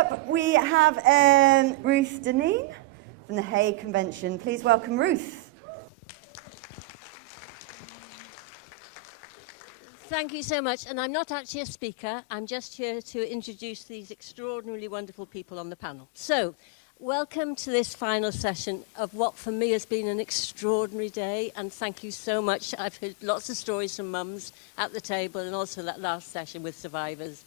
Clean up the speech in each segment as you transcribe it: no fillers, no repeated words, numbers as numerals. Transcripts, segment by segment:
up we have Ruth Deneen from the Hague Convention. Please welcome Ruth. Thank you so much. And I'm not actually a speaker. I'm just here to introduce these extraordinarily wonderful people on the panel. So, welcome to this final session of what for me has been an extraordinary day, and thank you so much. I've heard lots of stories from mums at the table, and also that last session with survivors.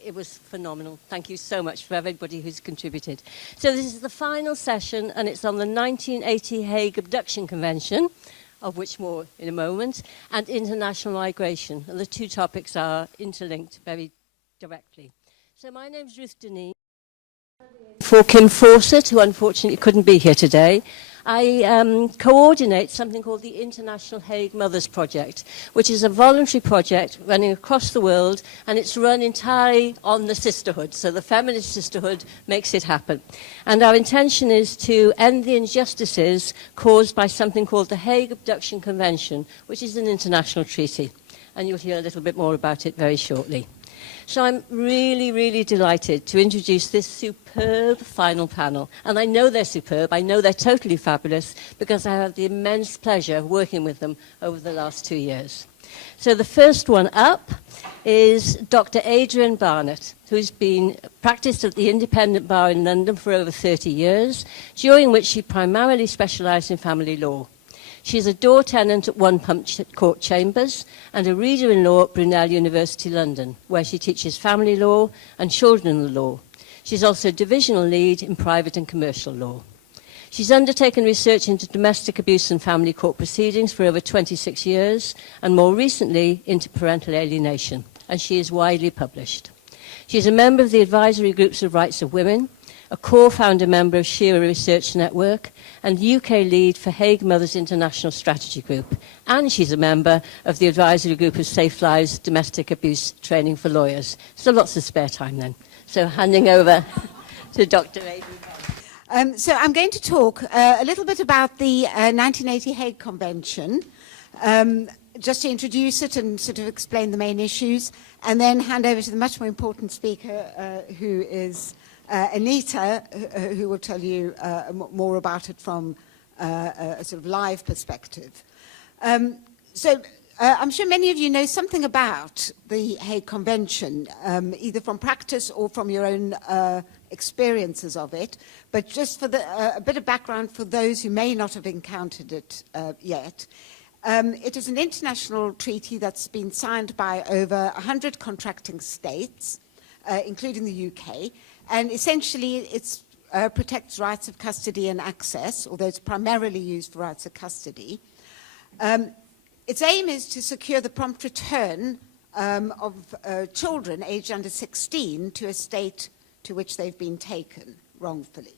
It was phenomenal. Thank you so much for everybody who's contributed. So this is the final session, and it's on the 1980 Hague Abduction Convention, of which more in a moment, and international migration. And the two topics are interlinked very directly. So my name's Ruth Deneen. For Kim Fawcett, who unfortunately couldn't be here today, I coordinate something called the International Hague Mothers Project, which is a voluntary project running across the world, and it's run entirely on the sisterhood. So the feminist sisterhood makes it happen. And our intention is to end the injustices caused by something called the Hague Abduction Convention, which is an international treaty. And you'll hear a little bit more about it very shortly. So I'm really, really delighted to introduce this superb final panel. And I know they're superb. I know they're totally fabulous because I have the immense pleasure of working with them over the last 2 years. So the first one up is Dr. Adrian Barnett, who's been practiced at the Independent Bar in London for over 30 years, during which she primarily specialised in family law. She's a door tenant at One Pump Court Chambers and a reader in law at Brunel University London, where she teaches family law and children law. She's also divisional lead in private and commercial law. She's undertaken research into domestic abuse and family court proceedings for over 26 years, and more recently into parental alienation, and she is widely published. She's a member of the advisory groups of Rights of Women, a co-founder member of Shira Research Network, and UK lead for Hague Mothers International Strategy Group. And she's a member of the advisory group of Safe Lives Domestic Abuse Training for Lawyers. So lots of spare time then. So handing over to Dr. Adrian. So I'm going to talk a little bit about the 1980 Hague Convention, just to introduce it and sort of explain the main issues, and then hand over to the much more important speaker, who is Anita, who will tell you more about it from a sort of live perspective. I'm sure many of you know something about the Hague Convention, either from practice or from your own experiences of it. But just for a bit of background for those who may not have encountered it yet, it is an international treaty that's been signed by over 100 contracting states, including the UK. And essentially, it protects rights of custody and access, although it's primarily used for rights of custody. Its aim is to secure the prompt return of children aged under 16 to a state to which they've been taken wrongfully,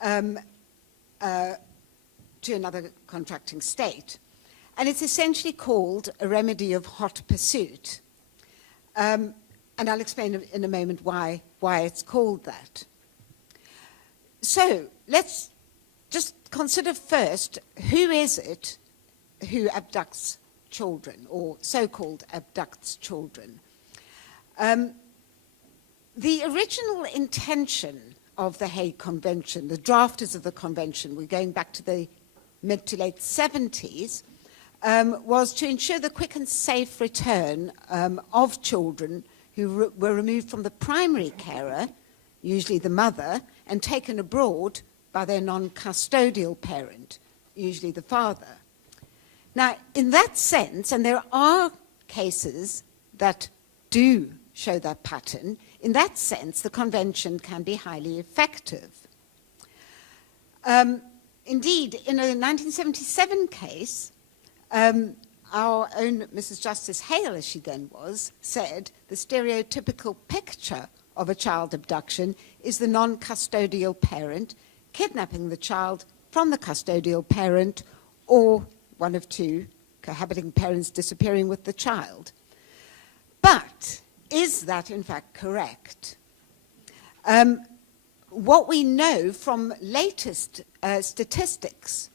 to another contracting state. And it's essentially called a remedy of hot pursuit. And I'll explain in a moment why it's called that. So let's just consider first, who is it who abducts children, or so-called abducts children? The original intention of the Hague Convention, the drafters of the convention, we're going back to the mid to late 70s, was to ensure the quick and safe return of children who were removed from the primary carer, usually the mother, and taken abroad by their non-custodial parent, usually the father. Now, in that sense, and there are cases that do show that pattern, in that sense, the convention can be highly effective. Indeed, in a 1977 case, our own Mrs. Justice Hale, as she then was, said the stereotypical picture of a child abduction is the non-custodial parent kidnapping the child from the custodial parent, or one of two cohabiting parents disappearing with the child. But is that in fact correct? What we know from latest statistics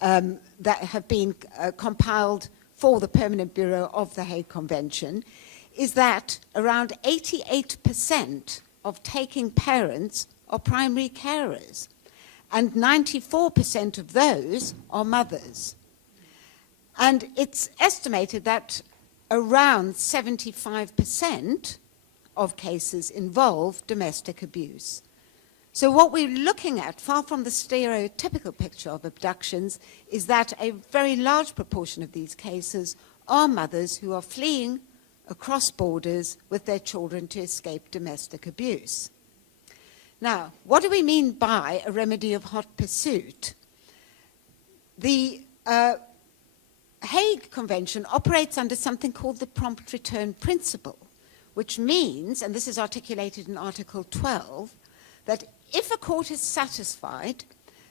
that have been compiled for the Permanent Bureau of the Hague Convention is that around 88% of taking parents are primary carers, and 94% of those are mothers. And it's estimated that around 75% of cases involve domestic abuse. So what we're looking at, far from the stereotypical picture of abductions, is that a very large proportion of these cases are mothers who are fleeing across borders with their children to escape domestic abuse. Now, what do we mean by a remedy of hot pursuit? The Hague Convention operates under something called the prompt return principle, which means, and this is articulated in Article 12, that if a court is satisfied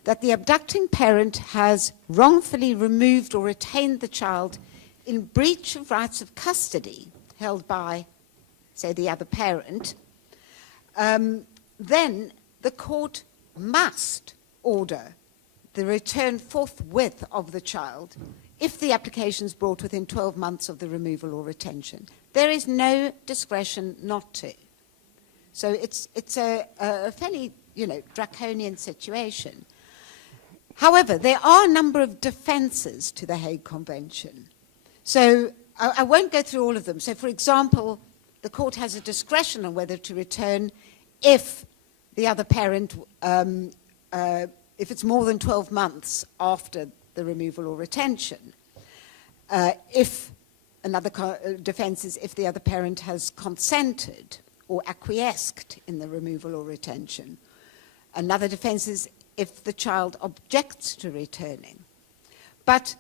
that the abducting parent has wrongfully removed or retained the child in breach of rights of custody held by, say, the other parent, then the court must order the return forthwith of the child if the application is brought within 12 months of the removal or retention. There is no discretion not to. So it's a fairly, draconian situation. However, there are a number of defenses to the Hague Convention. So I won't go through all of them. So, for example, the court has a discretion on whether to return if the other parent, if it's more than 12 months after the removal or retention. If another defense is if the other parent has consented or acquiesced in the removal or retention. Another defense is if the child objects to returning. But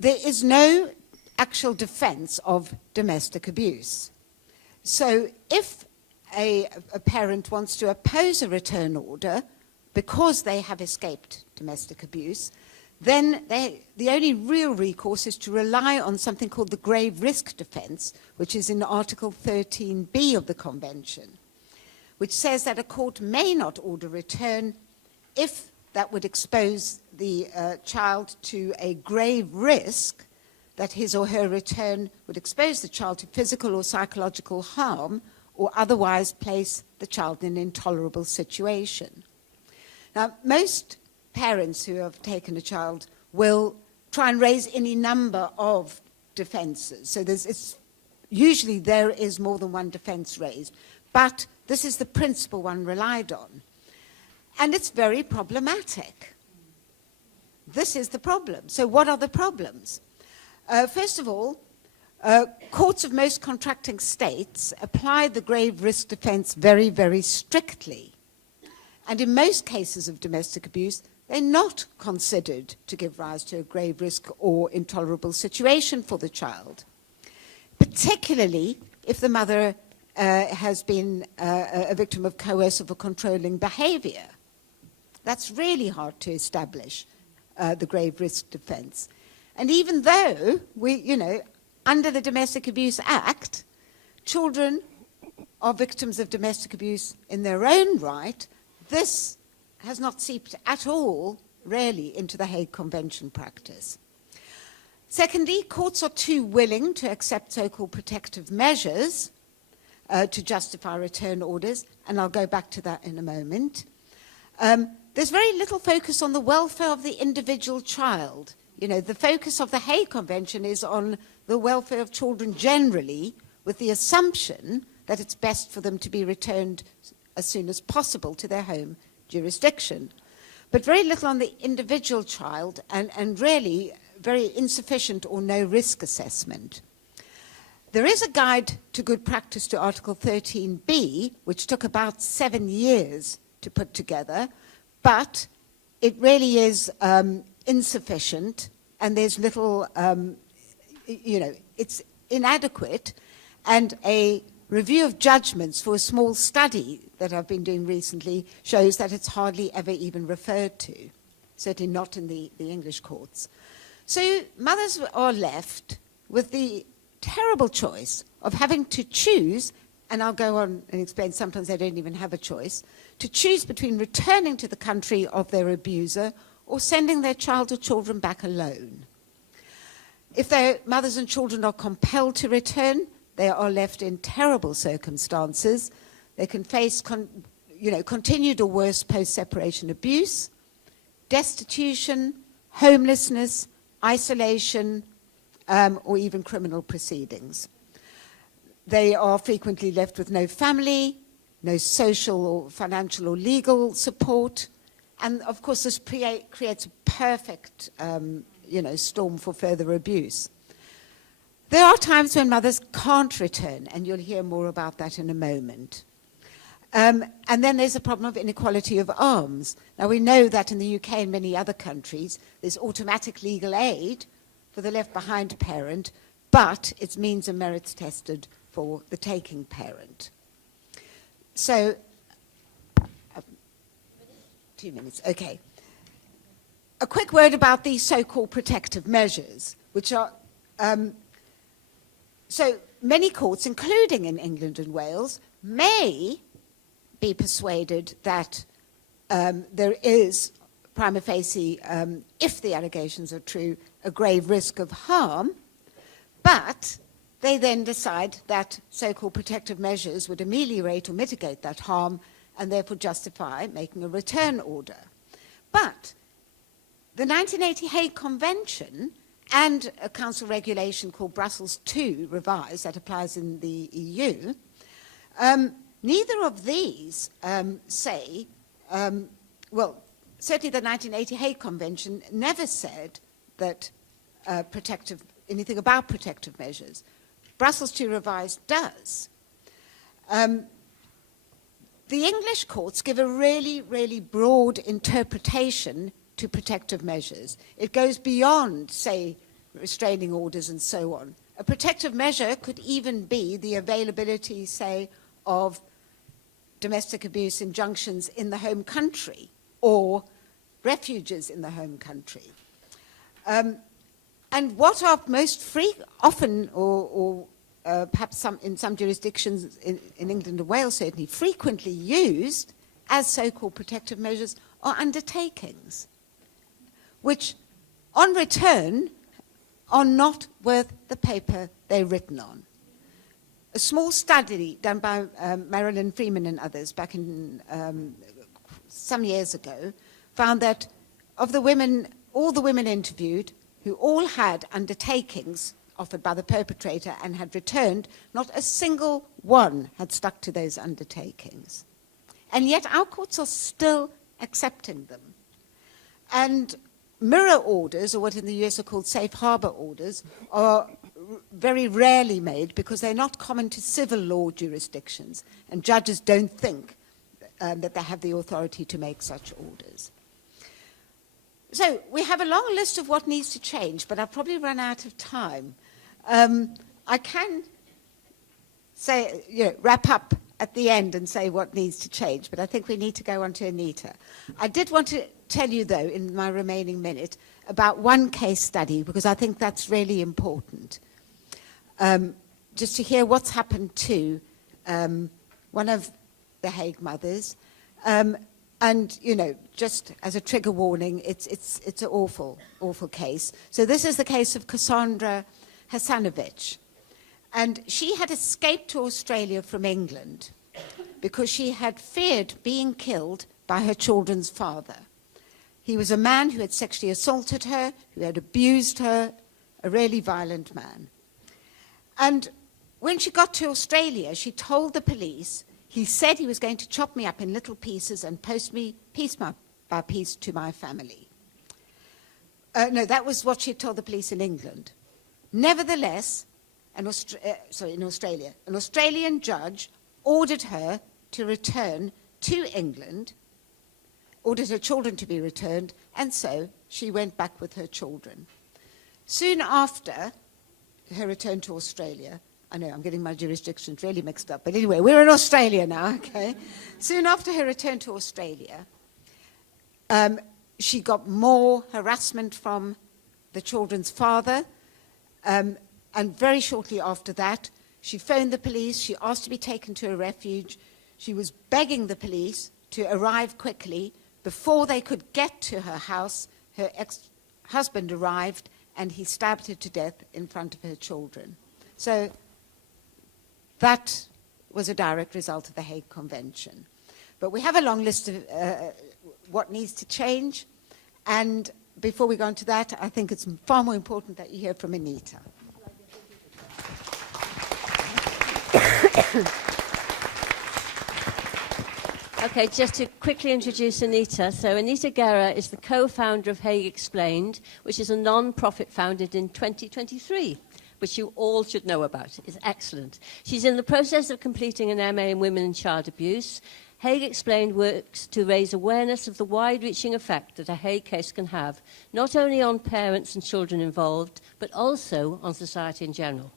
there is no actual defense of domestic abuse. So if a parent wants to oppose a return order because they have escaped domestic abuse, then the only real recourse is to rely on something called the grave risk defense, which is in Article 13b of the Convention, which says that a court may not order return if that would expose the child to a grave risk that his or her return would expose the child to physical or psychological harm or otherwise place the child in an intolerable situation. Now, most parents who have taken a child will try and raise any number of defenses. So usually there is more than one defense raised, but this is the principal one relied on. And it's very problematic. This is the problem. So what are the problems? First of all, courts of most contracting states apply the grave risk defense very, very strictly. And in most cases of domestic abuse, they're not considered to give rise to a grave risk or intolerable situation for the child, particularly if the mother has been a victim of coercive or controlling behavior. That's really hard to establish, the grave risk defense. And even though under the Domestic Abuse Act, children are victims of domestic abuse in their own right, this has not seeped at all, really, into the Hague Convention practice. Secondly, courts are too willing to accept so-called protective measures to justify return orders, and I'll go back to that in a moment. There's very little focus on the welfare of the individual child. The focus of the Hague Convention is on the welfare of children generally, with the assumption that it's best for them to be returned as soon as possible to their home jurisdiction. But very little on the individual child, and really very insufficient or no risk assessment. There is a guide to good practice to Article 13b, which took about 7 years to put together, but it really is insufficient, and there's little, it's inadequate, and a review of judgments for a small study that I've been doing recently shows that it's hardly ever even referred to, certainly not in the English courts. So mothers are left with the terrible choice of having to choose, and I'll go on and explain sometimes they don't even have a choice, to choose between returning to the country of their abuser or sending their child or children back alone. If their mothers and children are compelled to return, they are left in terrible circumstances. They can face continued or worse post-separation abuse, destitution, homelessness, isolation, or even criminal proceedings. They are frequently left with no family, no social or financial or legal support, and of course this creates a perfect storm for further abuse. There are times when mothers can't return, and you'll hear more about that in a moment. And then there's a problem of inequality of arms. Now we know that in the UK and many other countries, there's automatic legal aid for the left behind parent, but its means and merits tested for the taking parent. So, 2 minutes, okay. A quick word about these so-called protective measures, which are, so many courts, including in England and Wales, may be persuaded that there is prima facie, if the allegations are true, a grave risk of harm, but they then decide that so-called protective measures would ameliorate or mitigate that harm and therefore justify making a return order. But the 1980 Hague Convention and a council regulation called Brussels II revised that applies in the EU, neither of these say, well, certainly the 1980 Hague Convention never said that anything about protective measures. Brussels II revised does. The English courts give a really, really broad interpretation to protective measures. It goes beyond, say, restraining orders and so on. A protective measure could even be the availability, say, of domestic abuse injunctions in the home country or refuges in the home country. And what are most often, or perhaps in some jurisdictions in England and Wales certainly, frequently used as so-called protective measures are undertakings, which on return are not worth the paper they're written on. A small study done by Marilyn Freeman and others back in some years ago found that of the women, all the women interviewed who all had undertakings offered by the perpetrator and had returned, not a single one had stuck to those undertakings. And yet our courts are still accepting them. And mirror orders, or what in the US are called safe harbor orders, are very rarely made because they're not common to civil law jurisdictions, and judges don't think that they have the authority to make such orders. So we have a long list of what needs to change, but I've probably run out of time. I can say, wrap up at the end and say what needs to change, but I think we need to go on to Anita. I did want to tell you, though, in my remaining minute, about one case study, because I think that's really important. Just to hear what's happened to one of the Hague mothers. And, just as a trigger warning, it's an awful, awful case. So this is the case of Cassandra Hasanovic. And she had escaped to Australia from England because she had feared being killed by her children's father. He was a man who had sexually assaulted her, who had abused her, a really violent man. And when she got to Australia, she told the police, he said he was going to chop me up in little pieces and post me piece by piece to my family. No, that was what she had told the police in England. Nevertheless, in Australia, an Australian judge ordered her to return to England, ordered her children to be returned, and so she went back with her children. Soon after her return to Australia, I know I'm getting my jurisdictions really mixed up, but anyway, we're in Australia now, okay? Soon after her return to Australia, she got more harassment from the children's father, and very shortly after that, she phoned the police, she asked to be taken to a refuge, she was begging the police to arrive quickly. Before they could get to her house, her ex-husband arrived and he stabbed her to death in front of her children. So that was a direct result of the Hague Convention. But we have a long list of what needs to change. And before we go on to that, I think it's far more important that you hear from Anita. Okay, just to quickly introduce Anita. So Anita Guerra is the co-founder of Hague Explained, which is a non-profit founded in 2023, which you all should know about. It's excellent. She's in the process of completing an MA in Women and Child Abuse. Hague Explained works to raise awareness of the wide-reaching effect that a Hague case can have, not only on parents and children involved, but also on society in general.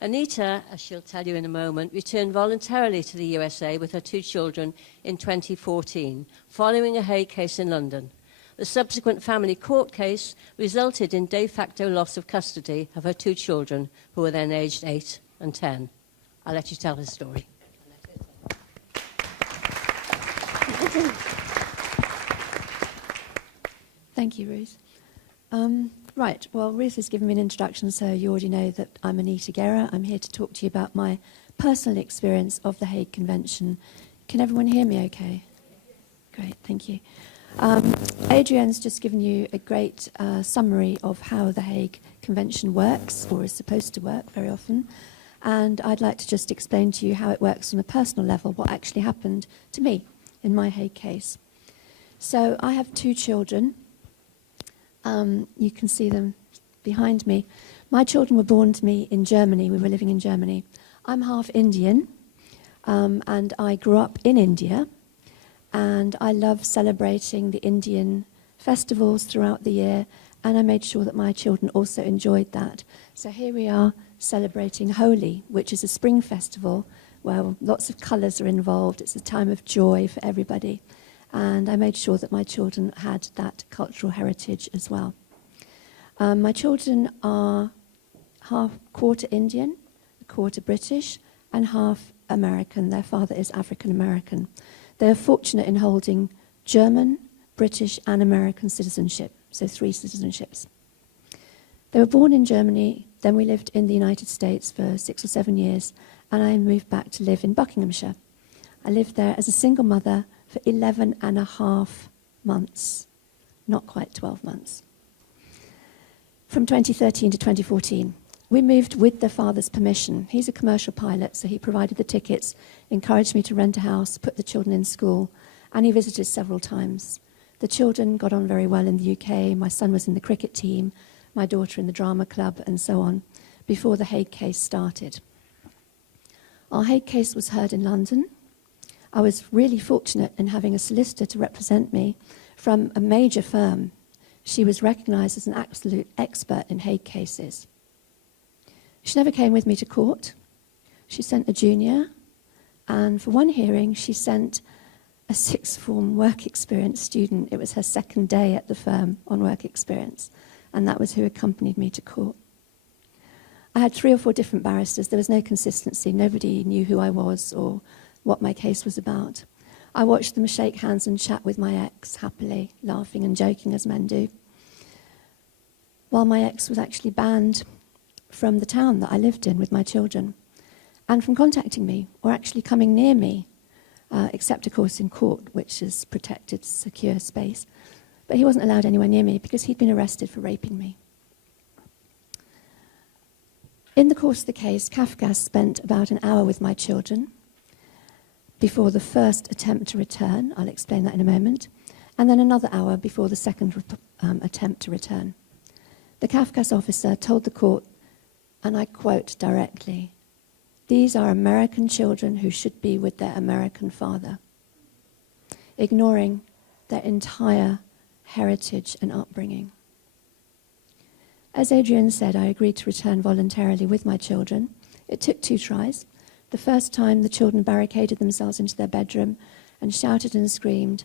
Anita, as she'll tell you in a moment, returned voluntarily to the USA with her 2 children in 2014, following a Hague case in London. The subsequent family court case resulted in de facto loss of custody of her 2 children, who were then aged 8 and 10. I'll let you tell her story. Thank you, Ruth. Right, well, Ruth has given me an introduction, so you already know that I'm Anita Guerra. I'm here to talk to you about my personal experience of the Hague Convention. Can everyone hear me okay? Great, thank you. Adrienne's just given you a great summary of how the Hague Convention works, or is supposed to work very often. And I'd like to just explain to you how it works on a personal level, what actually happened to me in my Hague case. So I have 2 children. You can see them behind me. My children were born to me in Germany. We were living in Germany. I'm half Indian, and I grew up in India, and I love celebrating the Indian festivals throughout the year, and I made sure that my children also enjoyed that. So here we are celebrating Holi, which is a spring festival where lots of colours are involved. It's a time of joy for everybody. And I made sure that my children had that cultural heritage as well. My children are quarter Indian, quarter British, and half American. Their father is African American. They are fortunate in holding German, British, and American citizenship, so 3 citizenships. They were born in Germany, then we lived in the United States for 6 or 7 years, and I moved back to live in Buckinghamshire. I lived there as a single mother for 11 and a half months, not quite 12 months. From 2013 to 2014, we moved with their father's permission. He's a commercial pilot, so he provided the tickets, encouraged me to rent a house, put the children in school, and he visited several times. The children got on very well in the UK. My son was in the cricket team, my daughter in the drama club, and so on, before the Hague case started. Our Hague case was heard in London. I was really fortunate in having a solicitor to represent me from a major firm. She was recognised as an absolute expert in Hague cases. She never came with me to court. She sent a junior, and for one hearing, she sent a 6th form work experience student. It was her 2nd day at the firm on work experience, and that was who accompanied me to court. I had 3 or 4 different barristers. There was no consistency. Nobody knew who I was or what my case was about. I watched them shake hands and chat with my ex, happily, laughing and joking as men do, while my ex was actually banned from the town that I lived in with my children, and from contacting me or actually coming near me, except, of course, in court, which is protected, secure space. But he wasn't allowed anywhere near me because he'd been arrested for raping me. In the course of the case, Kafkas spent about an hour with my children before the first attempt to return. I'll explain that in a moment. And then another hour before the second attempt to return. The Kafkas officer told the court, and I quote directly, "These are American children who should be with their American father," ignoring their entire heritage and upbringing. As Adrienne said, I agreed to return voluntarily with my children. It took 2 tries. The first time, the children barricaded themselves into their bedroom and shouted and screamed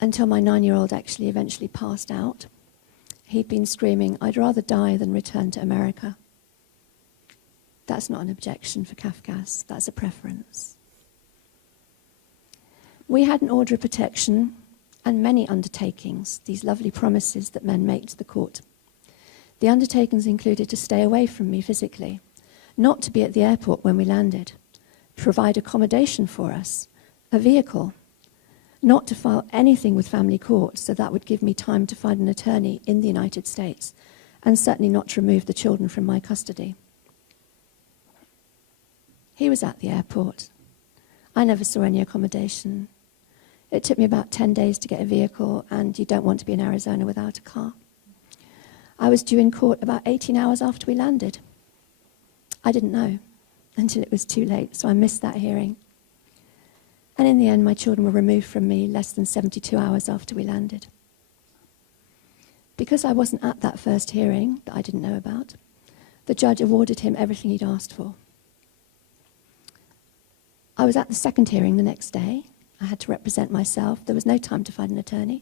until my 9-year-old actually eventually passed out. He'd been screaming, "I'd rather die than return to America." That's not an objection for Kafkas, that's a preference. We had an order of protection and many undertakings, these lovely promises that men make to the court. The undertakings included to stay away from me physically, not to be at the airport when we landed, provide accommodation for us, a vehicle, not to file anything with family court, so that would give me time to find an attorney in the United States, and certainly not to remove the children from my custody. He was at the airport. I never saw any accommodation. It took me about 10 days to get a vehicle, and you don't want to be in Arizona without a car. I was due in court about 18 hours after we landed. I didn't know until it was too late, so I missed that hearing. And in the end, my children were removed from me less than 72 hours after we landed. Because I wasn't at that first hearing that I didn't know about, the judge awarded him everything he'd asked for. I was at the second hearing the next day. I had to represent myself. There was no time to find an attorney.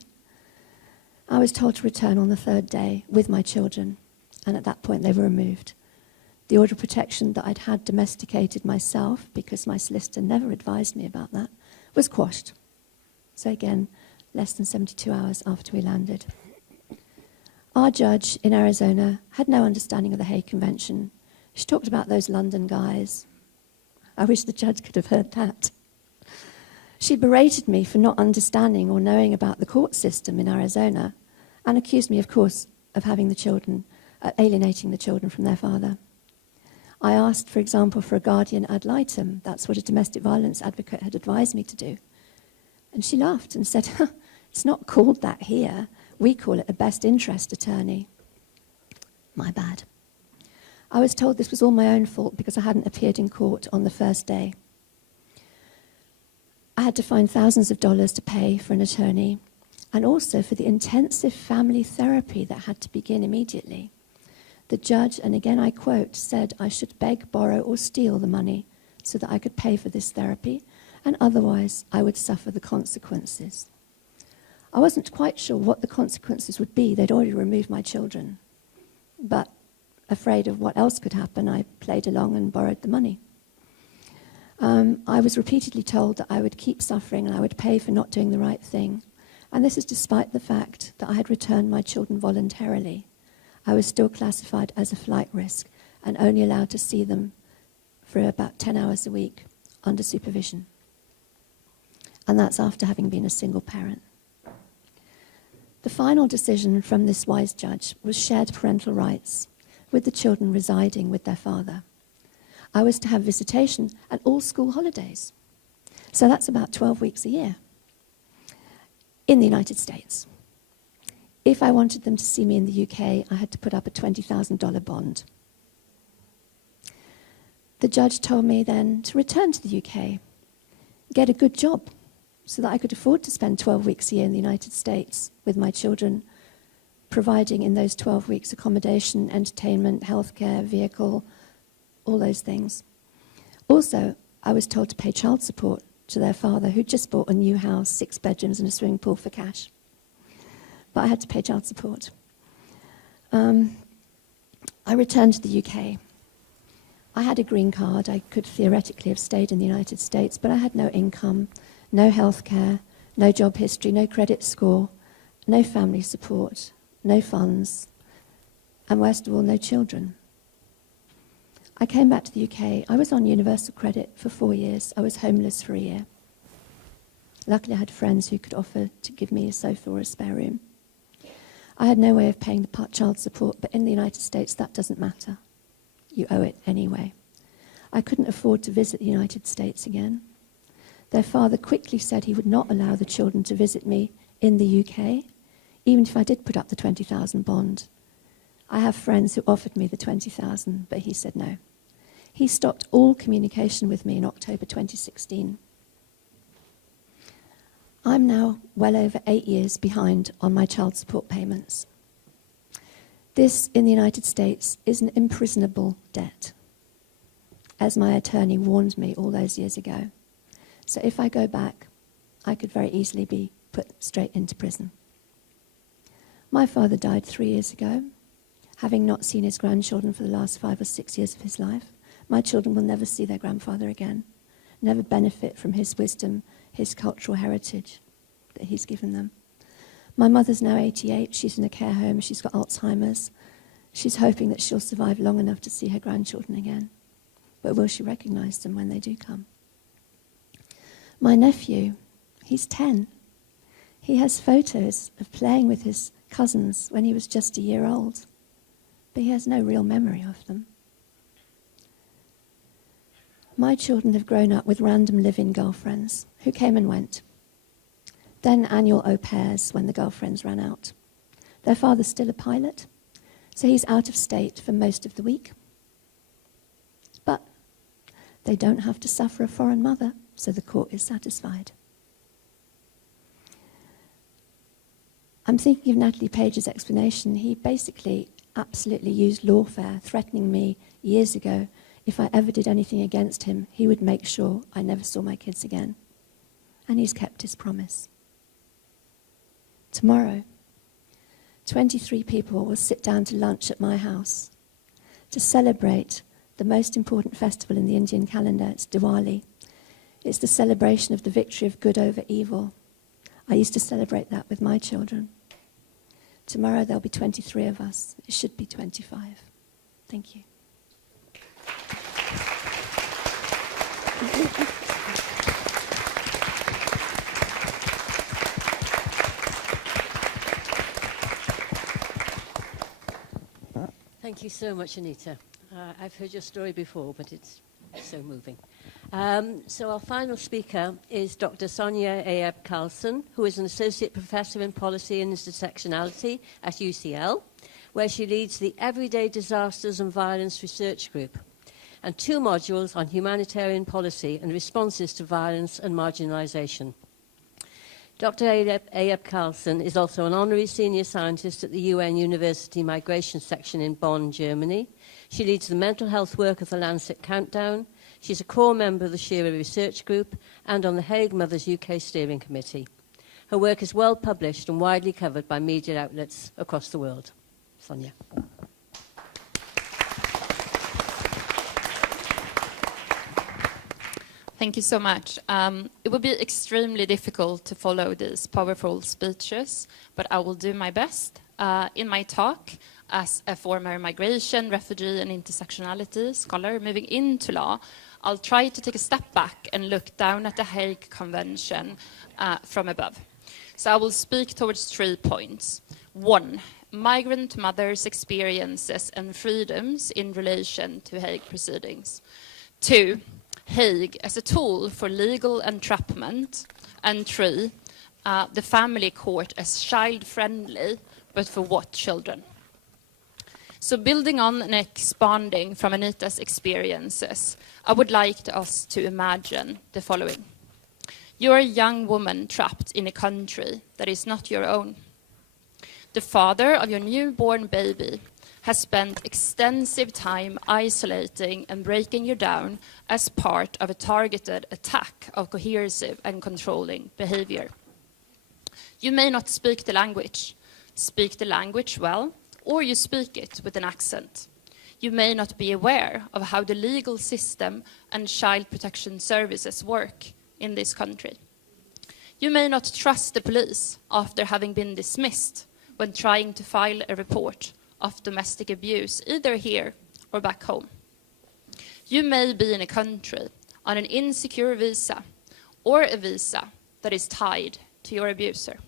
I was told to return on the third day with my children, and at that point they were removed. The order of protection that I'd had domesticated myself, because my solicitor never advised me about that, was quashed. So again, less than 72 hours after we landed. Our judge in Arizona had no understanding of the Hague Convention. She talked about those London guys. I wish the judge could have heard that. She berated me for not understanding or knowing about the court system in Arizona, and accused me, of course, of having the children, alienating the children from their father. I asked, for example, for a guardian ad litem. That's what a domestic violence advocate had advised me to do. And she laughed and said, it's not called that here. We call it a best interest attorney. My bad. I was told this was all my own fault because I hadn't appeared in court on the first day. I had to find thousands of dollars to pay for an attorney, and also for the intensive family therapy that had to begin immediately. The judge, and again I quote, said I should beg, borrow, or steal the money so that I could pay for this therapy, and otherwise I would suffer the consequences. I wasn't quite sure what the consequences would be. They'd already removed my children. But afraid of what else could happen, I played along and borrowed the money. I was repeatedly told that I would keep suffering and I would pay for not doing the right thing. And this is despite the fact that I had returned my children voluntarily. I was still classified as a flight risk and only allowed to see them for about 10 hours a week under supervision. And that's after having been a single parent. The final decision from this wise judge was shared parental rights, with the children residing with their father. I was to have visitation and all school holidays. So that's about 12 weeks a year in the United States. If I wanted them to see me in the UK, I had to put up a $20,000 bond. The judge told me then to return to the UK, get a good job, so that I could afford to spend 12 weeks a year in the United States with my children, providing in those 12 weeks accommodation, entertainment, healthcare, vehicle, all those things. Also, I was told to pay child support to their father, who'd just bought a new house, 6 bedrooms and a swimming pool for cash. But I had to pay child support. I returned to the UK. I had a green card. I could theoretically have stayed in the United States, but I had no income, no healthcare, no job history, no credit score, no family support, no funds, and worst of all, no children. I came back to the UK. I was on universal credit for 4 years. I was homeless for a year. Luckily, I had friends who could offer to give me a sofa or a spare room. I had no way of paying the child support, but in the United States, that doesn't matter. You owe it anyway. I couldn't afford to visit the United States again. Their father quickly said he would not allow the children to visit me in the UK, even if I did put up the $20,000 bond. I have friends who offered me the $20,000, but he said no. He stopped all communication with me in October 2016. I'm now well over 8 years behind on my child support payments. This, in the United States, is an imprisonable debt, as my attorney warned me all those years ago. So if I go back, I could very easily be put straight into prison. My father died 3 years ago, having not seen his grandchildren for the last 5 or 6 years of his life. My children will never see their grandfather again, never benefit from his wisdom, his cultural heritage that he's given them. My mother's now 88, she's in a care home, she's got Alzheimer's. She's hoping that she'll survive long enough to see her grandchildren again. But will she recognise them when they do come? My nephew, he's 10. He has photos of playing with his cousins when he was just a year old, but he has no real memory of them. My children have grown up with random live-in girlfriends who came and went. Then annual au pairs when the girlfriends ran out. Their father's still a pilot, so he's out of state for most of the week. But they don't have to suffer a foreign mother, so the court is satisfied. I'm thinking of Natalie Page's explanation. He basically absolutely used lawfare, threatening me years ago if I ever did anything against him, he would make sure I never saw my kids again. And he's kept his promise. Tomorrow, 23 people will sit down to lunch at my house to celebrate the most important festival in the Indian calendar. It's Diwali. It's the celebration of the victory of good over evil. I used to celebrate that with my children. Tomorrow there'll be 23 of us. It should be 25. Thank you. Thank you so much, Anita. I've heard your story before, but it's so moving. So our final speaker is Dr. Sonia Ayab Carlson, who is an Associate Professor in Policy and Intersectionality at UCL, where she leads the Everyday Disasters and Violence Research Group, and 2 modules on humanitarian policy and responses to violence and marginalisation. Dr. Ayab Carlson is also an honorary senior scientist at the UN University Migration Section in Bonn, Germany. She leads the mental health work of the Lancet Countdown. She's a core member of the Shira Research Group and on the Hague Mothers UK Steering Committee. Her work is well published and widely covered by media outlets across the world. Sonia. Thank you so much. It would be extremely difficult to follow these powerful speeches, but I will do my best. In my talk, as a former migration, refugee and intersectionality scholar moving into law, I'll try to take a step back and look down at the Hague Convention from above. So I will speak towards 3 points. 1, migrant mothers' experiences and freedoms in relation to Hague proceedings. 2, Hague as a tool for legal entrapment. And 3, the family court as child-friendly, but for what children? So building on and expanding from Anita's experiences, I would like us to imagine the following. You are a young woman trapped in a country that is not your own. The father of your newborn baby has spent extensive time isolating and breaking you down as part of a targeted attack of coercive and controlling behavior. You may not speak the language well, or you speak it with an accent. You may not be aware of how the legal system and child protection services work in this country. You may not trust the police after having been dismissed when trying to file a report of domestic abuse, either here or back home. You may be in a country on an insecure visa or a visa that is tied to your abuser.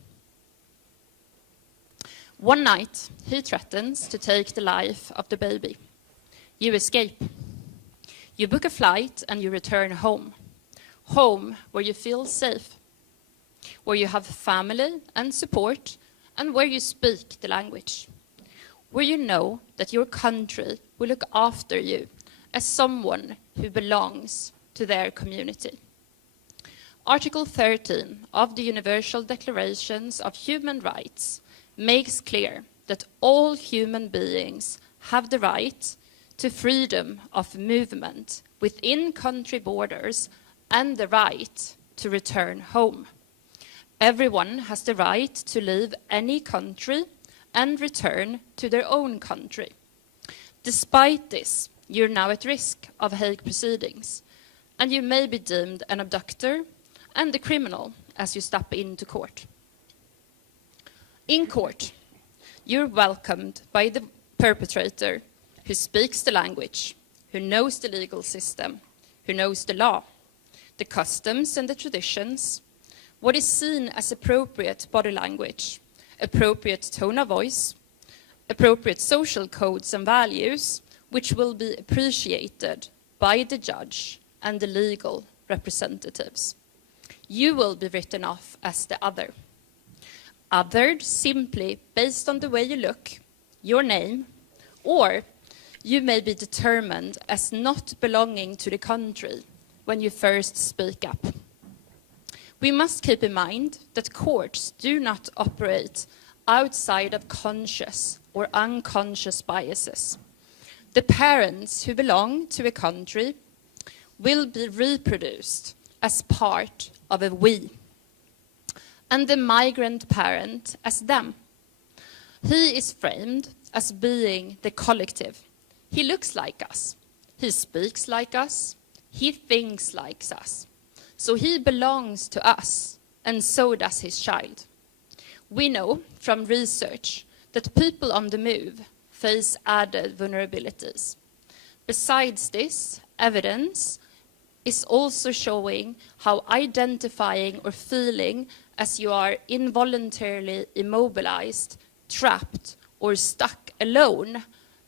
One night, he threatens to take the life of the baby. You escape. You book a flight and you return home. Home where you feel safe, where you have family and support, and where you speak the language. Where you know that your country will look after you as someone who belongs to their community. Article 13 of the Universal Declarations of Human Rights makes clear that all human beings have the right to freedom of movement within country borders and the right to return home. Everyone has the right to leave any country and return to their own country. Despite this, you're now at risk of Hague proceedings, and you may be deemed an abductor and a criminal as you step into court. In court, you're welcomed by the perpetrator who speaks the language, who knows the legal system, who knows the law. the customs and the traditions, what is seen as appropriate body language, appropriate tone of voice, appropriate social codes and values, which will be appreciated by the judge and the legal representatives. You will be written off as the other. Othered simply based on the way you look, your name, or you may be determined as not belonging to the country when you first speak up. We must keep in mind that courts do not operate outside of conscious or unconscious biases. The parents who belong to a country will be reproduced as part of a we, and the migrant parent as them. He is framed as being the collective. He looks like us, he speaks like us, he thinks like us. So he belongs to us, and so does his child. We know from research that people on the move face added vulnerabilities. Besides this, evidence is also showing how identifying or feeling as you are involuntarily immobilized, trapped, or stuck alone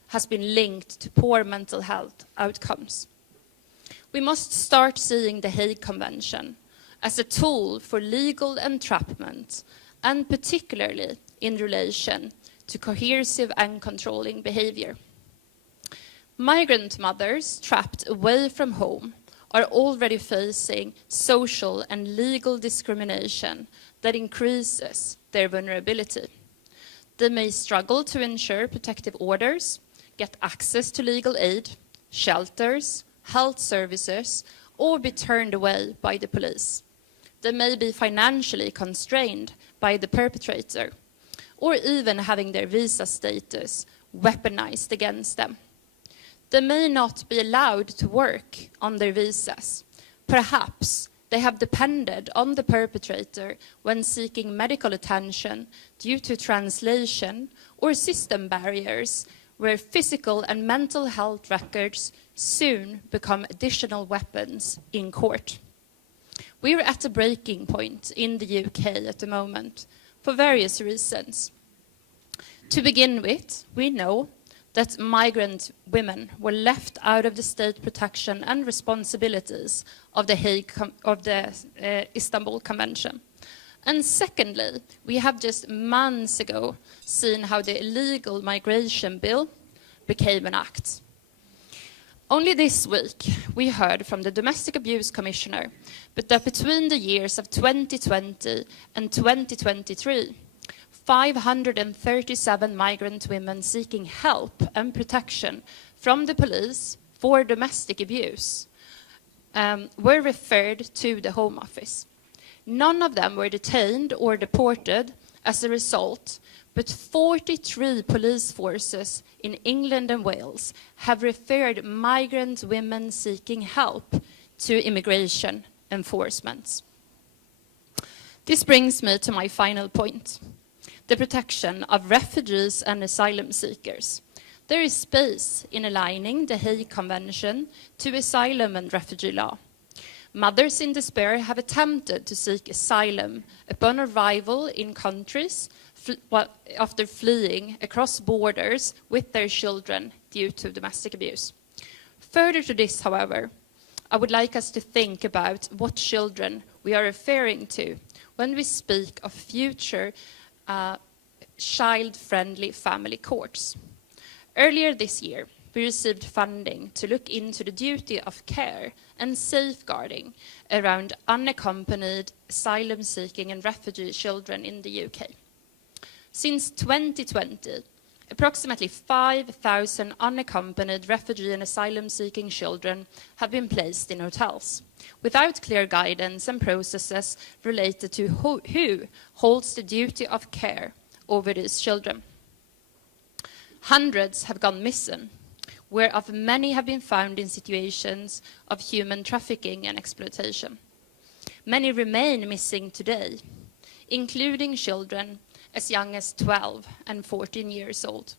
has been linked to poor mental health outcomes. We must start seeing the Hague Convention as a tool for legal entrapment, and particularly in relation to coercive and controlling behavior. Migrant mothers trapped away from home are already facing social and legal discrimination that increases their vulnerability. They may struggle to ensure protective orders, get access to legal aid, shelters, health services, or be turned away by the police. They may be financially constrained by the perpetrator, or even having their visa status weaponized against them. They may not be allowed to work on their visas. Perhaps they have depended on the perpetrator when seeking medical attention due to translation or system barriers, where physical and mental health records soon become additional weapons in court. We're at a breaking point in the UK at the moment for various reasons. To begin with, we know that migrant women were left out of the state protection and responsibilities of the Istanbul Convention. And secondly, we have just months ago seen how the illegal migration bill became an act. Only this week, we heard from the Domestic Abuse Commissioner, but that between the years of 2020 and 2023, 537 migrant women seeking help and protection from the police for domestic abuse were referred to the Home Office. None of them were detained or deported as a result, but 43 police forces in England and Wales have referred migrant women seeking help to immigration enforcement. This brings me to my final point, the protection of refugees and asylum seekers. There is space in aligning the Hague Convention to asylum and refugee law. Mothers in despair have attempted to seek asylum upon arrival in countries after fleeing across borders with their children due to domestic abuse. Further to this, however, I would like us to think about what children we are referring to when we speak of future child-friendly family courts. Earlier this year, we received funding to look into the duty of care and safeguarding around unaccompanied asylum-seeking and refugee children in the UK. Since 2020, approximately 5,000 unaccompanied refugee and asylum-seeking children have been placed in hotels, without clear guidance and processes related to who holds the duty of care over these children. Hundreds have gone missing, whereof many have been found in situations of human trafficking and exploitation. Many remain missing today, including children as young as 12 and 14 years old.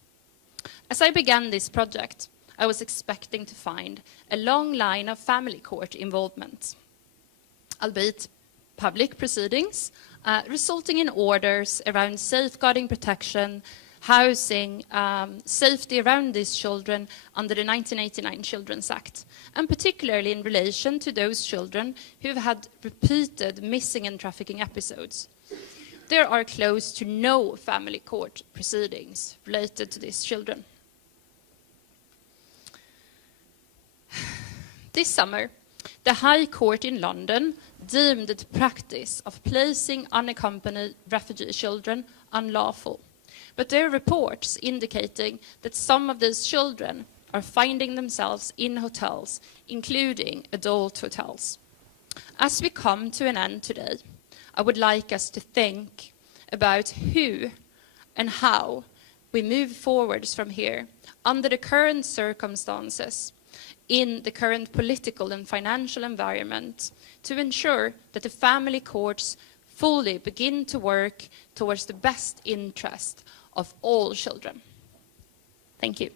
As I began this project, I was expecting to find a long line of family court involvement. albeit public proceedings, resulting in orders around safeguarding protection, housing, safety around these children under the 1989 Children's Act, and particularly in relation to those children who've had repeated missing and trafficking episodes. There are close to no family court proceedings related to these children. This summer, the High Court in London deemed the practice of placing unaccompanied refugee children unlawful, but there are reports indicating that some of these children are finding themselves in hotels, including adult hotels. As we come to an end today, I would like us to think about who and how we move forwards from here under the current circumstances, in the current political and financial environment, to ensure that the family courts fully begin to work towards the best interest of all children. Thank you.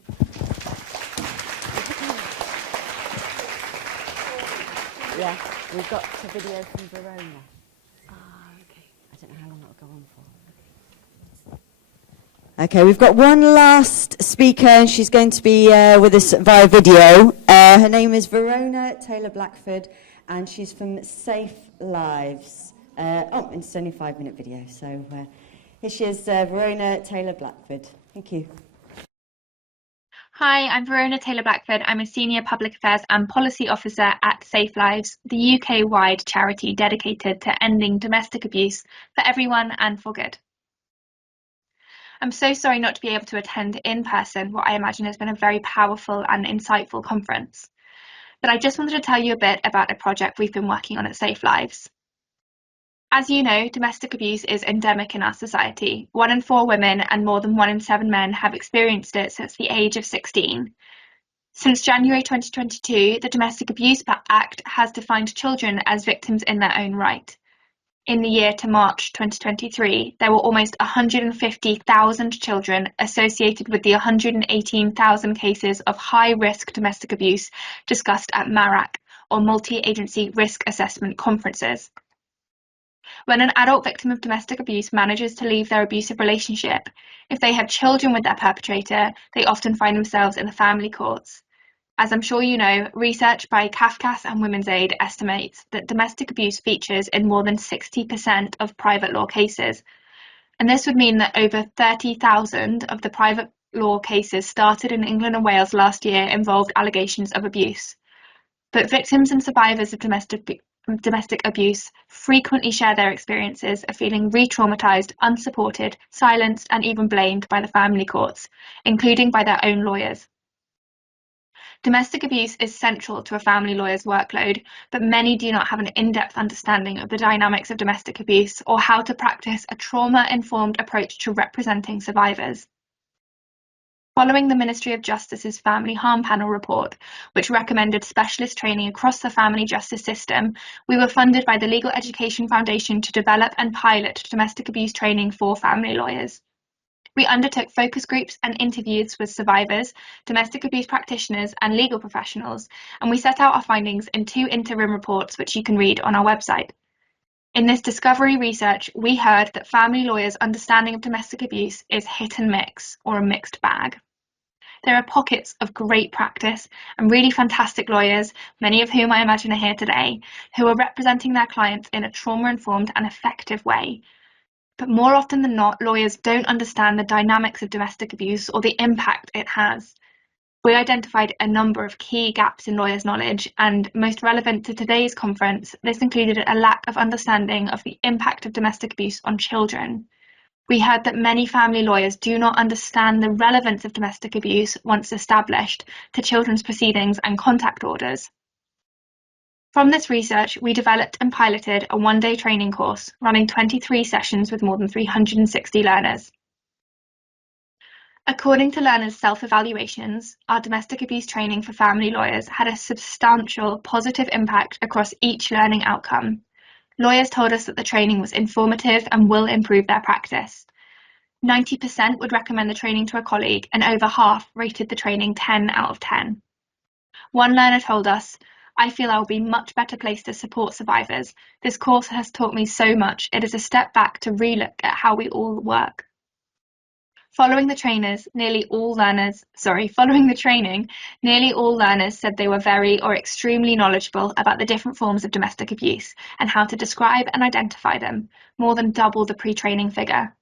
Yeah, we've got a video from Verona. Okay. I don't know how long it'll go on for. Okay, we've got one last speaker, and she's going to be with us via video. Her name is Verona Taylor-Blackford, and she's from Safe Lives. It's only a 5-minute video, so here she is, Verona Taylor-Blackford. Thank you. Hi, I'm Verona Taylor-Blackford. I'm a Senior Public Affairs and Policy Officer at Safe Lives, the UK-wide charity dedicated to ending domestic abuse for everyone and for good. I'm so sorry not to be able to attend in person what I imagine has been a very powerful and insightful conference. But I just wanted to tell you a bit about a project we've been working on at Safe Lives. As you know, domestic abuse is endemic in our society. 1 in 4 women and more than 1 in 7 men have experienced it since the age of 16. Since January 2022, the Domestic Abuse Act has defined children as victims in their own right. In the year to March 2023, there were almost 150,000 children associated with the 118,000 cases of high-risk domestic abuse discussed at MARAC, or Multi-Agency Risk Assessment Conferences. When an adult victim of domestic abuse manages to leave their abusive relationship, if they have children with their perpetrator, they often find themselves in the family courts. As I'm sure you know, research by CAFCAS and Women's Aid estimates that domestic abuse features in more than 60% of private law cases. And this would mean that over 30,000 of the private law cases started in England and Wales last year involved allegations of abuse. But victims and survivors of domestic abuse frequently share their experiences of feeling re-traumatized, unsupported, silenced, and even blamed by the family courts, including by their own lawyers. Domestic abuse is central to a family lawyer's workload, but many do not have an in-depth understanding of the dynamics of domestic abuse or how to practice a trauma-informed approach to representing survivors. Following the Ministry of Justice's Family Harm Panel report, which recommended specialist training across the family justice system, we were funded by the Legal Education Foundation to develop and pilot domestic abuse training for family lawyers. We undertook focus groups and interviews with survivors, domestic abuse practitioners, and legal professionals, and we set out our findings in 2 interim reports, which you can read on our website. In this discovery research, we heard that family lawyers' understanding of domestic abuse is hit and miss, or a mixed bag. There are pockets of great practice and really fantastic lawyers, many of whom I imagine are here today, who are representing their clients in a trauma-informed and effective way. But more often than not, lawyers don't understand the dynamics of domestic abuse or the impact it has. We identified a number of key gaps in lawyers' knowledge, and most relevant to today's conference, this included a lack of understanding of the impact of domestic abuse on children. We heard that many family lawyers do not understand the relevance of domestic abuse once established to children's proceedings and contact orders. From this research, we developed and piloted a 1-day training course, running 23 sessions with more than 360 learners. According to learners' self-evaluations, our domestic abuse training for family lawyers had a substantial positive impact across each learning outcome. Lawyers told us that the training was informative and will improve their practice. 90% would recommend the training to a colleague, and over half rated the training 10 out of 10. One learner told us, I feel I will be much better placed to support survivors. This course has taught me so much. It is a step back to relook at how we all work. Following the training, nearly all learners said they were very or extremely knowledgeable about the different forms of domestic abuse and how to describe and identify them, more than double the pre-training figure.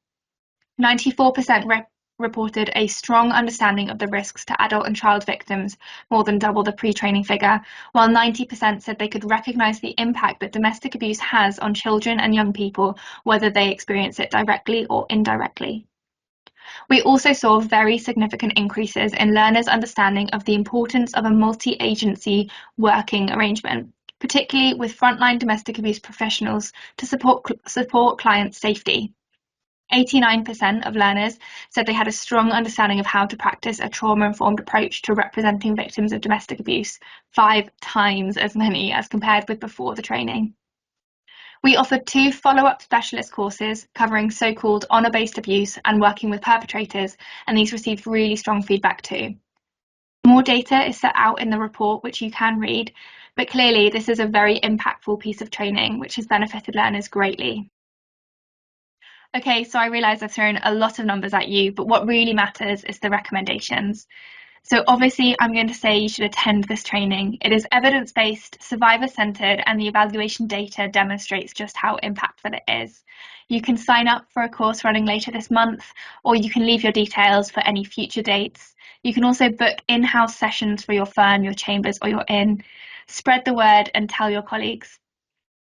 94% reported a strong understanding of the risks to adult and child victims, more than double the pre-training figure, while 90% said they could recognise the impact that domestic abuse has on children and young people, whether they experience it directly or indirectly. We also saw very significant increases in learners' understanding of the importance of a multi-agency working arrangement, particularly with frontline domestic abuse professionals to support clients' safety. 89% of learners said they had a strong understanding of how to practice a trauma-informed approach to representing victims of domestic abuse, 5 times as many as compared with before the training. We offered 2 follow-up specialist courses covering so-called honour-based abuse and working with perpetrators, and these received really strong feedback too. More data is set out in the report, which you can read, but clearly this is a very impactful piece of training which has benefited learners greatly. Okay, so I realise I've thrown a lot of numbers at you, but what really matters is the recommendations. So obviously I'm going to say you should attend this training. It is evidence-based, survivor-centred, and the evaluation data demonstrates just how impactful it is. You can sign up for a course running later this month, or you can leave your details for any future dates. You can also book in-house sessions for your firm, your chambers, or your inn. Spread the word and tell your colleagues.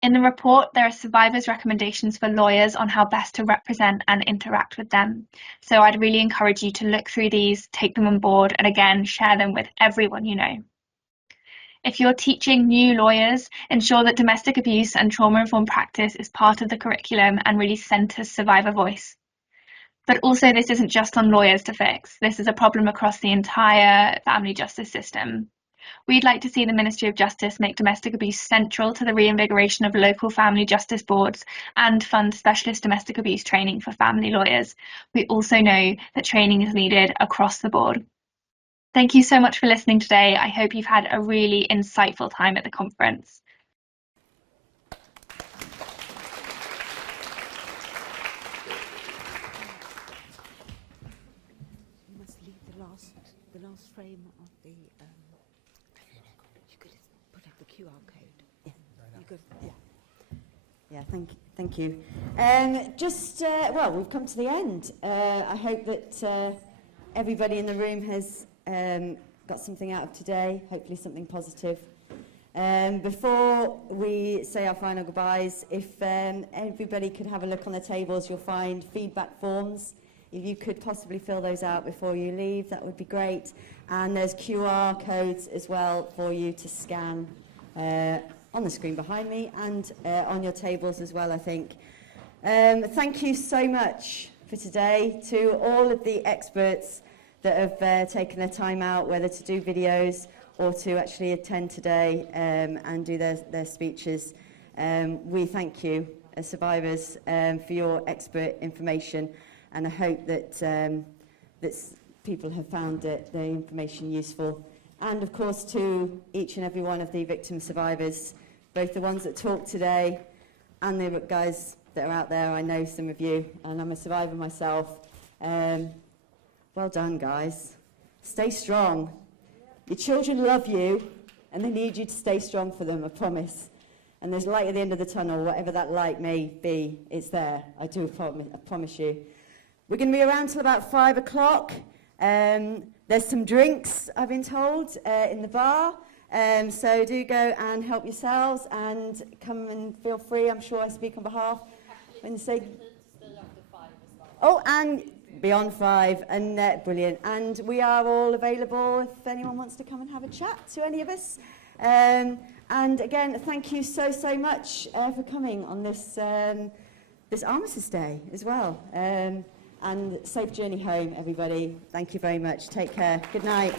In the report, there are survivors' recommendations for lawyers on how best to represent and interact with them. So I'd really encourage you to look through these, take them on board, and again, share them with everyone you know. If you're teaching new lawyers, ensure that domestic abuse and trauma-informed practice is part of the curriculum and really centres survivor voice. But also, this isn't just on lawyers to fix. This is a problem across the entire family justice system. We'd like to see the Ministry of Justice make domestic abuse central to the reinvigoration of local family justice boards and fund specialist domestic abuse training for family lawyers. We also know that training is needed across the board. Thank you so much for listening today. I hope you've had a really insightful time at the conference. You must leave the last frame of the. You could put up the QR code. Yeah. You could, yeah. Yeah, thank you. Well, we've come to the end. I hope that everybody in the room has got something out of today, hopefully something positive. Before we say our final goodbyes, if everybody could have a look on the tables, you'll find feedback forms. If you could possibly fill those out before you leave, that would be great. And there's QR codes as well for you to scan on the screen behind me and on your tables as well, I think. Thank you so much for today to all of the experts that have taken their time out, whether to do videos or to actually attend today and do their speeches. We thank you as survivors for your expert information, and I hope that people have found the information useful. And of course to each and every one of the victim survivors, both the ones that talked today and the guys that are out there. I know some of you, and I'm a survivor myself. Well done, guys. Stay strong. Your children love you, and they need you to stay strong for them, I promise. And there's light at the end of the tunnel, whatever that light may be, it's there. I promise you. We're going to be around till about 5 o'clock. There's some drinks, I've been told, in the bar. So do go and help yourselves and come and feel free. I'm sure I speak on behalf. When you say, oh, and beyond 5, and brilliant. And we are all available if anyone wants to come and have a chat to any of us. And again, thank you so much for coming on this this Armistice Day as well. And safe journey home, everybody. Thank you very much. Take care. Good night.